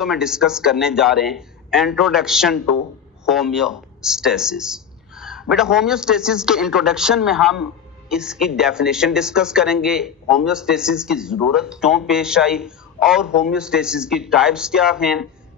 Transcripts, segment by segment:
तो मैं डिस्कस करने जा रहे हैं इंट्रोडक्शन टू होम्योस्टेसिस। बेटा होम्योस्टेसिस के इंट्रोडक्शन में हम इसकी डेफिनेशन डिस्कस करेंगे, होम्योस्टेसिस की जरूरत क्यों पेश आई और होम्योस्टेसिस की टाइप्स क्या हैं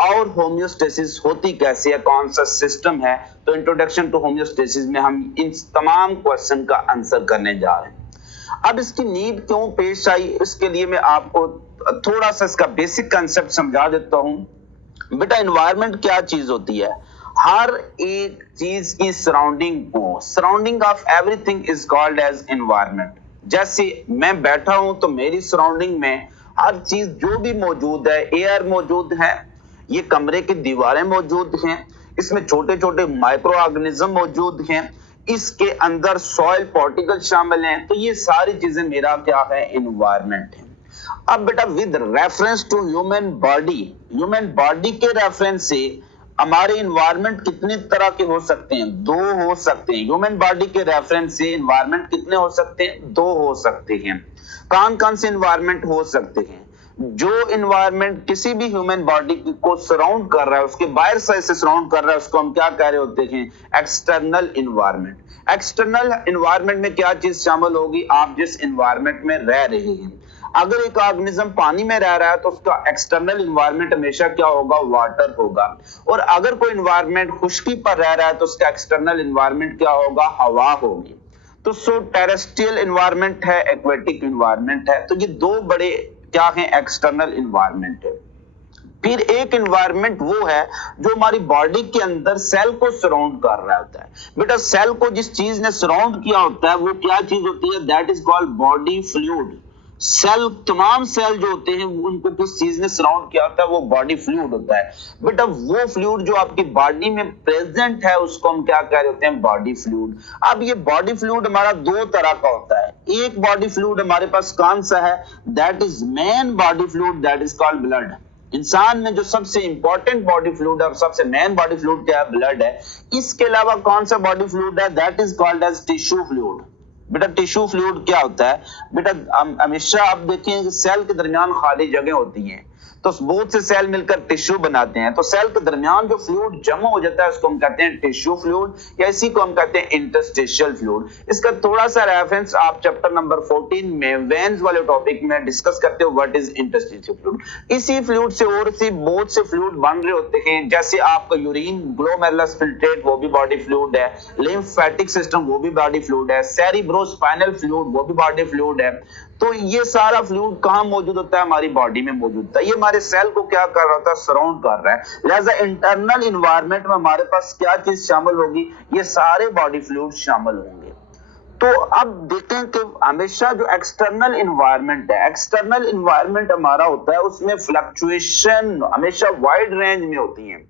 और होम्योस्टेसिस होती कैसे है, कौन सा सिस्टम है। तो इंट्रोडक्शन टू होम्योस्टेसिस में हम इन तमाम क्वेश्चन का आंसर करने जा रहे हैं। अब इसकी नीड क्यों पेश आई, इसके लिए मैं आपको थोड़ा सा इसका बेसिक कंसेप्ट समझा देता हूं। बेटा एनवायरनमेंट क्या चीज होती है? हर एक चीज की surrounding of everything is called as environment. जैसे मैं बैठा हूं तो मेरी सराउंडिंग में हर चीज जो भी मौजूद है, एयर मौजूद है, ये कमरे की दीवारें मौजूद हैं, इसमें छोटे छोटे माइक्रो ऑर्गेनिज्म मौजूद हैं, इसके अंदर सॉइल पार्टिकल शामिल हैं। तो ये सारी चीजें मेरा क्या है, एनवायरनमेंट है। अब बेटा with reference to human body के रेफरेंस से हमारे इन्वायरमेंट कितने तरह के हो सकते हैं? दो हो सकते हैं। ह्यूमन बॉडी के रेफरेंस से इन्वायरमेंट कितने हो सकते हैं? दो हो सकते हैं। कौन कौन से इन्वायरमेंट हो सकते हैं? जो इन्वायरमेंट किसी भी ह्यूमन बॉडी को सराउंड कर रहा है, उसके बाहर साइड से सराउंड कर रहा है, उसको हम क्या कह रहे होते हैं? External environment. एक्सटर्नल इन्वायरमेंट में क्या चीज शामिल होगी? आप जिस इन्वायरमेंट में रह रहे हैं। अगर एक ऑर्गेनिज्म पानी में रह रहा है तो उसका एक्सटर्नल इन्वायरमेंट हमेशा क्या होगा? वाटर होगा। और अगर कोई इन्वायरमेंट खुश्की पर रह रहा है तो उसका एक्सटर्नल इन्वायरमेंट क्या होगा? हवा होगी। तो सो टेरेस्ट्रियल इन्वायरमेंट है, एक्वेटिक इन्वायरमेंट है। तो ये दो बड़े क्या है? एक्सटर्नल इन्वायरमेंट है। फिर एक इन्वायरमेंट वो है जो हमारी बॉडी के अंदर सेल को सराउंड कर रहा होता है। बेटा सेल को जिस चीज ने सराउंड किया होता है वो क्या चीज होती है? That is called body fluid. Cell, तमाम सेल जो होते हैं उनको किस चीज ने सराउंड किया होता है? वो बॉडी फ्लूइड होता है। बेटा वो फ्लूइड जो आपकी बॉडी में प्रेजेंट है उसको हम क्या कह रहे होते हैं? Body fluid. अब ये बॉडी फ्लूइड हमारा दो तरह का होता है। एक बॉडी फ्लूइड हमारे पास कौन सा है? That is main body fluid, that is called blood. इंसान में जो सबसे इंपॉर्टेंट बॉडी फ्लूइड है और सबसे मेन बॉडी फ्लूइड क्या है? ब्लड है। इसके अलावा कौन सा बॉडी फ्लूइड है? That is called as tissue fluid. बेटा टिश्यू फ्लूइड क्या होता है? बेटा हमेशा आप देखें कि सेल के दरमियान खाली जगह होती है तो बहुत से सेल मिलकर टिश्यू बनाते हैं। तो सेल के दरमियान जो फ्लूइड जमा हो जाता है उसको हम कहते हैं टिश्यू फ्लूइड, या इसी को हम कहते हैं इंटरस्टिशियल फ्लूइड। इसका थोड़ा सा रेफरेंस आप चैप्टर नंबर 14 में वेन्स वाले टॉपिक में डिस्कस करते हो, व्हाट इज इंटरस्टिशियल फ्लूइड। इसी फ्लूइड से और सी बहुत से फ्लूइड बन रहे होते हैं, जैसे आपका यूरिन, ग्लोमेरुलस फिल्ट्रेट वो भी बॉडी फ्लूइड है, लिम्फेटिक सिस्टम वो भी बॉडी फ्लूइड है, सेरिब्रोस्पाइनल फ्लूइड वो भी बॉडी फ्लूइड है। तो ये सारा फ्लूइड कहां मौजूद होता है? हमारी बॉडी में मौजूद होता है। ये हमारे सेल को क्या कर रहा होता है? सराउंड कर रहा है। लिहाजा इंटरनल इन्वायरमेंट में हमारे पास क्या चीज शामिल होगी? ये सारे बॉडी फ्लूइड शामिल होंगे। तो अब देखें कि हमेशा जो एक्सटर्नल इन्वायरमेंट है, एक्सटर्नल इन्वायरमेंट हमारा होता है उसमें फ्लक्चुएशन हमेशा वाइड रेंज में होती है।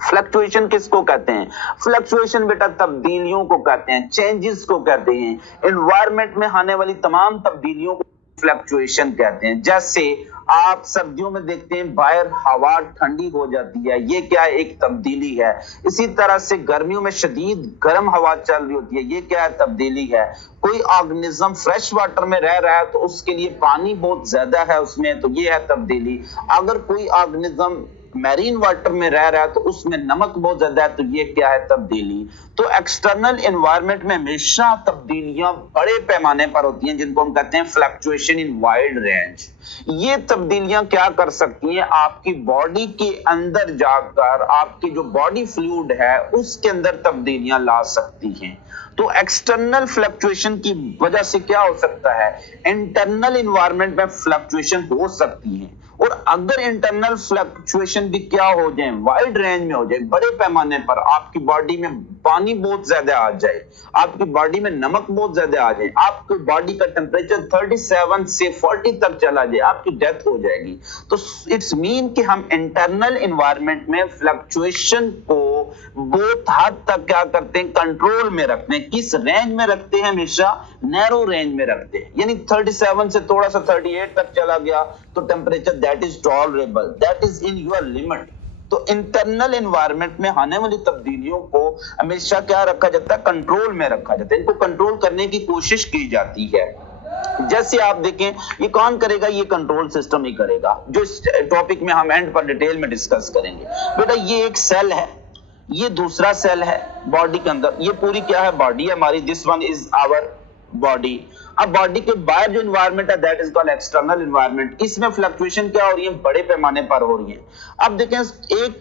फ्लक्चुएशन किसको कहते हैं? फ्लक्चुएशन बेटा तब्दीलियों को कहते हैं, चेंजेस को कहते हैं। एनवायरनमेंट में आने वाली तमाम तब्दीलियों को फ्लक्चुएशन कहते हैं। जैसे आप सर्दियों में देखते हैं बाहर हवा ठंडी हो जाती है, ये क्या है? एक तब्दीली है। इसी तरह से गर्मियों में शदीद गर्म हवा चल रही होती है, ये क्या है? तब्दीली है। कोई ऑर्गेनिज्म फ्रेश वाटर में रह रहा है तो उसके लिए पानी बहुत ज्यादा है उसमें, तो ये है तब्दीली। अगर कोई ऑर्गेनिज्म मैरीन वाटर में रह रहा है तो उसमें नमक बहुत ज्यादा है, तो ये क्या है? तब्दीली। तो एक्सटर्नल एनवायरनमेंट में हमेशा तब्दीलियां बड़े पैमाने पर होती हैं, जिनको हम कहते हैं फ्लक्चुएशन इन वाइड रेंज। ये तब्दीलियां क्या कर सकती हैं? आपकी बॉडी के अंदर जाकर आपकी जो बॉडी फ्लूइड है उसके अंदर तब्दीलियां ला सकती हैं। तो एक्सटर्नल फ्लक्चुएशन की वजह से क्या हो सकता है? इंटरनल एनवायरनमेंट में फ्लक्चुएशन हो सकती है। और अगर इंटरनल फ्लक्चुएशन भी क्या हो जाए? वाइड रेंज में हो जाए, बड़े पैमाने पर, आपकी बॉडी में पानी बहुत ज्यादा आ जाए, आपकी बॉडी में नमक बहुत ज्यादा आ जाए, आपकी बॉडी का टेम्परेचर 37 से 40 तक चला जाए, आपकी डेथ हो जाएगी। तो इट्स मीन कि हम इंटरनल एनवायरनमेंट में फ्लक्चुएशन को बहुत हद तक क्या करते हैं? कंट्रोल में रखते हैं। किस रेंज में रखते हैं? हमेशा नैरो रेंज में रखते हैं। यानी 37 से थोड़ा सा 38 तक चला गया तो temperature that is tolerable, that is in your limit. तो इंटरनल एनवायरनमेंट में आने वाली तब्दीलियों को हमेशा क्या रखा जाता है? कंट्रोल में रखा जाता है। इनको कंट्रोल करने की कोशिश की जाती है। जैसे आप देखें ये कौन करेगा, ये कंट्रोल सिस्टम ही करेगा, जो इस टॉपिक में हम एंड पर डिटेल में डिस्कस करेंगे। बेटा ये एक सेल है, ये दूसरा सेल है बॉडी के अंदर, ये पूरी क्या है, बॉडी है हमारी, this one is our body. अब बॉडी के बाहर जो इन्वायरमेंट है that is called external environment, इसमें फ्लक्चुएशन क्या हो रही है, बड़े पैमाने पर हो रही है। अब देखें एक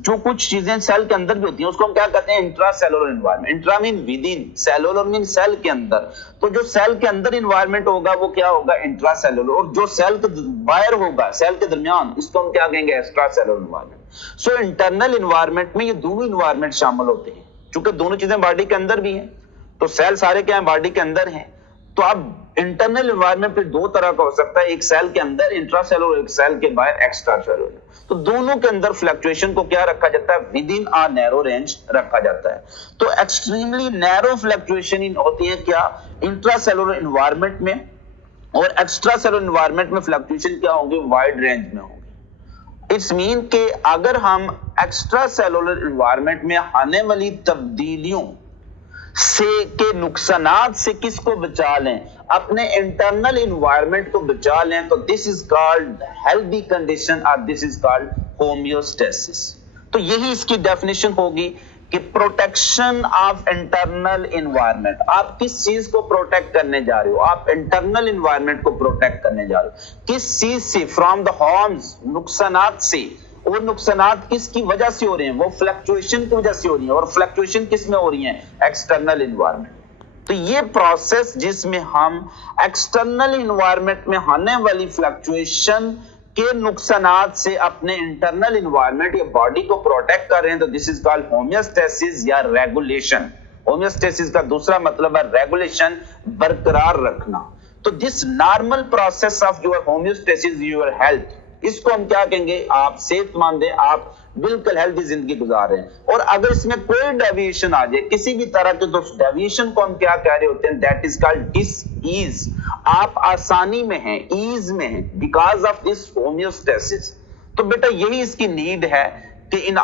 जो कुछ चीजें सेल के अंदर भी होती हैं उसको हम क्या कहते हैं, intra cellular environment. Intra mean within, cellular mean cell के अंदर, तो जो सेल के अंदर इन्वायरमेंट होगा वो क्या होगा, इंट्रा सेलुलर, और जो सेल के बाहर होगा सेल के दरमियान, इसको हम क्या कहेंगे, extra cellular environment. So internal environment में ये दोनों इन्वायरमेंट शामिल होते हैं, क्योंकि दोनों चीजें बॉडी के अंदर भी हैं, तो सेल सारे क्या है बॉडी के अंदर हैं। तो अब इंटरनल इन्वायरमेंट फिर दो तरह का हो सकता है, एक सेल के अंदर इंट्रा सेलुलर, एक सेल के बाहर एक्स्ट्रा सेलुलर। तो दोनों के अंदर फ्लक्चुएशन को क्या रखा जाता है, with in a narrow range रखा जाता है। तो एक्सट्रीमली नैरो फ्लक्चुएशन होती है क्या, इंट्रा सेलुलर इन्वायरमेंट में, और एक्स्ट्रा सेलुलर इन्वायरमेंट में फ्लक्चुएशन क्या होंगे, वाइड रेंज में होंगे। इट्स मीन के अगर हम एक्स्ट्रा सेलुलर इन्वायरमेंट में आने वाली तब्दीलियों से के नुकसानात से किसको बचा लें, अपने इंटरनल इन्वायरमेंट को बचा लें, तो this is called healthy condition और दिस इज कॉल्ड होम्योस्टेसिस। तो यही इसकी डेफिनेशन होगी कि प्रोटेक्शन ऑफ इंटरनल इन्वायरमेंट। आप किस चीज को प्रोटेक्ट करने जा रहे हो, आप इंटरनल इन्वायरमेंट को प्रोटेक्ट करने जा रहे हो, किस चीज से, फ्रॉम द हार्म्स, नुकसानात से। और नुकसानात किसकी वजह से हो रहे हैं, वो फ्लक्चुएशन की वजह से हो रही है, और फ्लक्चुएशन किस में हो रही है, एक्सटर्नल इन्वायरमेंट। तो ये प्रोसेस जिसमें हम एक्सटर्नल इन्वायरमेंट में आने वाली फ्लक्चुएशन के नुकसानात से अपने इंटरनल इन्वायरमेंट या बॉडी को प्रोटेक्ट कर रहे हैं, तो दिस इज कॉल्ड होम्योस्टेसिस या रेगुलेशन। होम्योस्टेसिस का दूसरा मतलब है रेगुलेशन, बरकरार रखना। तो this normal process of your homeostasis, your health, इसको हम क्या कहेंगे, आप सेहतमंद है, आप बिल्कुल हेल्दी जिंदगी गुजार रहे हैं। और अगर इसमें कोई डेविएशन आ जाए किसी भी तरह के, तो डेविएशन को हम क्या कह रहे होते हैं, दैट इज कॉल्ड डिसईज। आप आसानी में हैं, ईज में हैं, बिकॉज ऑफ दिस होम्योस्टेसिस। तो बेटा यही इसकी नीड है कि इन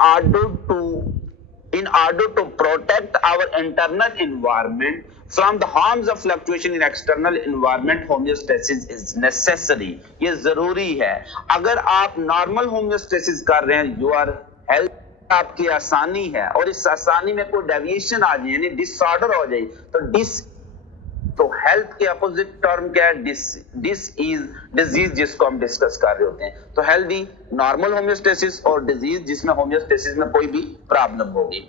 order to protect our internal environment from the harms of fluctuation in external environment, homeostasis is necessary। ये जरूरी है। अगर आप नॉर्मल होम्योस्टेसिस कर रहे हैं, योर हेल्थ आपकी आसानी है, और इस आसानी में कोई डेविएशन आ जाए यानी डिसऑर्डर हो जाए, तो हेल्थ के अपोजिट टर्म क्या है, डिजीज, जिसको हम डिस्कस कर रहे होते हैं। तो हेल्दी नॉर्मल होम्योस्टेसिस, और डिजीज जिसमें होम्योस्टेसिस में कोई भी प्रॉब्लम होगी।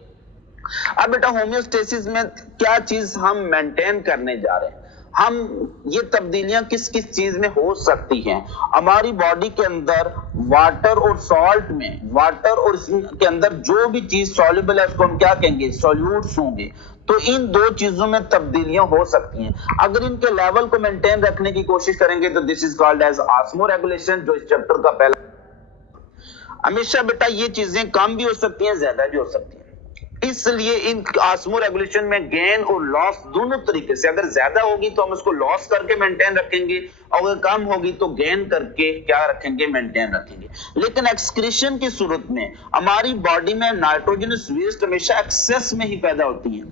अब बेटा होम्योस्टेसिस में क्या चीज हम मेंटेन करने जा रहे हैं, हम ये तब्दीलियां किस किस चीज में हो सकती हैं। हमारी बॉडी के अंदर वाटर और सॉल्ट में, वाटर और इसके अंदर जो भी चीज सॉल्युबल है उसको हम क्या कहेंगे, सॉल्यूट्स होंगे। तो इन दो चीजों में तब्दीलियां हो सकती हैं। अगर इनके लेवल को मेंटेन रखने की कोशिश करेंगे तो this is called as osmoregulation, जो इस चैप्टर का पहला। हमेशा बेटा ये चीजें कम भी हो सकती हैं, ज्यादा भी हो सकती हैं, इसलिए इन ऑस्मो रेगुलेशन में गेन और लॉस दोनों तरीके से, अगर ज्यादा होगी तो हम उसको लॉस करके मेंटेन रखेंगे, और अगर कम होगी तो गेन करके क्या रखेंगे, मेंटेन रखेंगे। लेकिन एक्सक्रीशन की सूरत में हमारी बॉडी में नाइट्रोजनस वेस्ट हमेशा एक्सेस में ही पैदा होती है,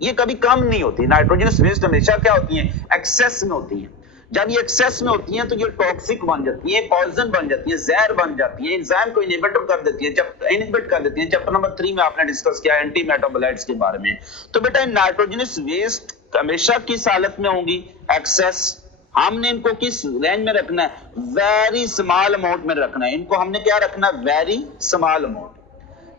ये कभी कम नहीं होती। नाइट्रोजनस वेस्ट हमेशा क्या होती है, एक्सेस में होती है। जब ये एक्सेस में होती हैं तो ये टॉक्सिक बन जाती है, पॉइजन बन जाती है, जहर बन जाती है, एंजाइम को इनहिबिट कर देती है, इनहिबिट कर देती है। चैप्टर नंबर 3 में आपने डिस्कस किया एंटी मेटाबोलाइट्स के बारे में। तो बेटा नाइट्रोजनस वेस्ट हमेशा किस हालत में होंगी, एक्सेस। हमने इनको किस रेंज में रखना है, वेरी स्मॉल अमाउंट में रखना है। इनको हमने क्या रखना है, very small amount.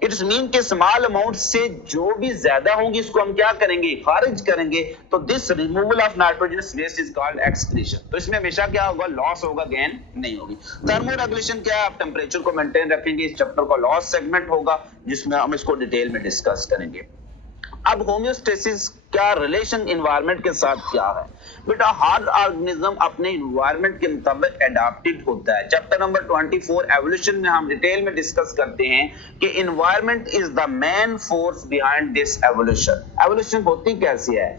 It's mean के स्मॉल अमाउंट से जो भी ज्यादा होंगी इसको हम क्या करेंगे, खारिज करेंगे। तो this removal of nitrogenous waste is called excretion. तो इसमें हमेशा क्या होगा, लॉस होगा, गेन नहीं होगी। थर्मो रेगुलेशन क्या है, आप टेम्परेचर को मेंटेन रखेंगे। इस चैप्टर का लॉस सेगमेंट होगा जिसमें हम इसको डिटेल में डिस्कस करेंगे। अब होम्योस्टेसिस क्या रिलेशन एनवायरनमेंट के साथ क्या है, बेटा हर ऑर्गेनिज्म अपने एनवायरनमेंट के मुताबिक एडाप्टेड होता है। चैप्टर नंबर 24 एवोल्यूशन में हम डिटेल में डिस्कस करते हैं कि environment is the main force behind this evolution. Evolution होती कैसी है,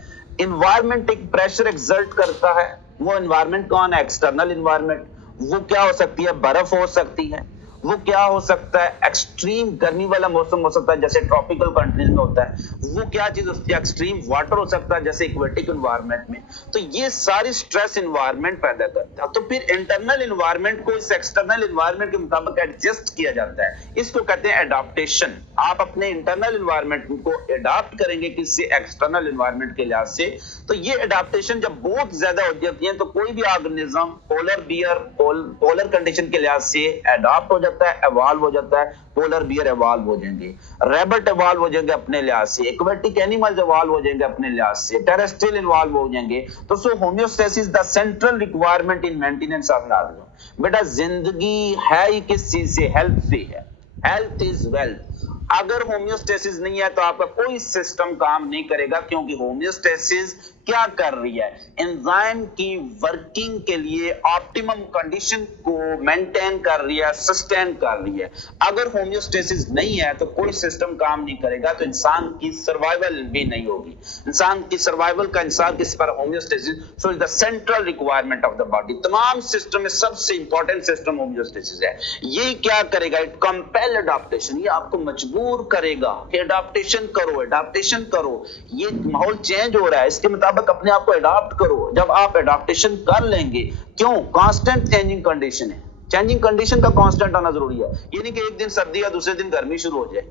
एनवायरनमेंट एक प्रेशर एक्सर्ट करता है। वो एनवायरनमेंट कौन है, एक्सटर्नल एनवायरनमेंट। वो क्या हो सकती है, बर्फ हो सकती है, वो क्या हो सकता है, एक्सट्रीम गर्मी वाला मौसम हो सकता है जैसे ट्रॉपिकल कंट्रीज में होता है, वो क्या चीज होती है, एक्सट्रीम वाटर हो सकता है जैसे इक्वेटिक एनवायरनमेंट में। तो ये सारी स्ट्रेस एनवायरनमेंट पैदा करता है। तो फिर इंटरनल एनवायरनमेंट को इस एक्सटर्नल एनवायरनमेंट के मुताबिक एडजस्ट किया जाता है, इसको कहते हैं एडाप्टेशन। आप अपने इंटरनल एनवायरनमेंट को एडाप्ट करेंगे किसी एक्सटर्नल एनवायरनमेंट के लिहाज से। तो ये एडाप्टेशन जब बहुत ज्यादा हो जाती है तो कोई भी organism polar bear polar condition के लिहाज से एडाप्ट हो जाता है, एवॉल्व हो जाता है। पोलर बियर एवॉल्व हो जाएंगे, रैबिट एवॉल्व हो जाएंगे अपने लिहाज से, एक्वेटिक एनिमल्स एवॉल्व हो जाएंगे अपने लिहाज से, टेरेस्ट्रियल इन्वॉल्व हो जाएंगे। तो so homeostasis the central requirement in maintenance of organism. बेटा जिंदगी है ही किस चीज से, हेल्थ से है। Health is wealth. अगर होम्योस्टेसिस नहीं है तो आपका कोई सिस्टम काम नहीं करेगा, क्योंकि होम्योस्टेसिस क्या कर रही है, एंजाइम की वर्किंग के लिए ऑप्टिमम कंडीशन को मेंटेन कर रही है, सस्टेन कर रही है। अगर होम्योस्टेसिस नहीं है तो कोई सिस्टम काम नहीं करेगा, तो इंसान की सर्वाइवल भी नहीं होगी। इंसान की सर्वाइवल का इंसान किस पर, homeostasis. So is the central requirement of the body. तमाम सिस्टम में सबसे इंपॉर्टेंट सिस्टम होम्योस्टेसिस है। ये क्या करेगा, इट कंपेल एडाप्टेशन। ये आपको मजबूर करेगा कि एडाप्टेशन करो, एडाप्टेशन करो। ये माहौल चेंज हो रहा है, इसके मुताबिक अपने आप को एडाप्ट करो। जब आप एडाप्टेशन कर लेंगे, क्यों, कांस्टेंट चेंजिंग कंडीशन है, चेंजिंग कंडीशन का कांस्टेंट आना जरूरी है। ये नहीं कि एक दिन सर्दी या दूसरे दिन गर्मी शुरू हो जाए।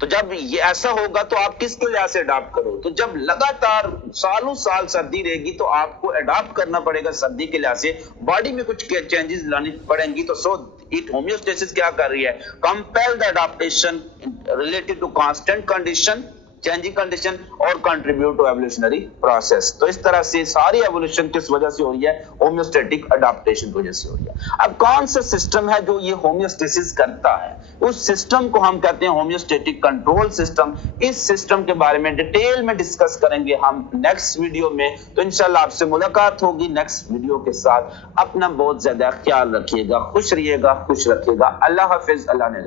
तो जब ये ऐसा होगा तो आप किसके लिहाज से अडॉप्ट करो। तो जब लगातार सालों साल सर्दी रहेगी तो आपको अडॉप्ट करना पड़ेगा सर्दी के लिहाज से, बॉडी में कुछ चेंजेस लानी पड़ेंगी। तो सो इट होम्योस्टेसिस क्या कर रही है, compel the adaptation related to constant condition, changing condition और कंट्रीब्यूट टू एवोल्यूशनरी प्रोसेस। तो इस तरह से सारी एवोल्यूशन किस वजह से हो रही है, होम्योस्टेटिक अडॉप्टेशन की वजह से हो रही है। अब कौन सा सिस्टम है जो ये होम्योस्टेसिस करता है, उस सिस्टम को हम कहते हैं होम्योस्टेटिक कंट्रोल सिस्टम। इस सिस्टम के बारे में डिटेल में डिस्कस करेंगे हम नेक्स्ट वीडियो में। तो इंशाल्लाह आपसे मुलाकात होगी नेक्स्ट वीडियो के साथ। अपना बहुत ज्यादा ख्याल रखिएगा, खुश रहिएगा, खुश रखिएगा। अल्लाह हाफिज, अल्लाह ने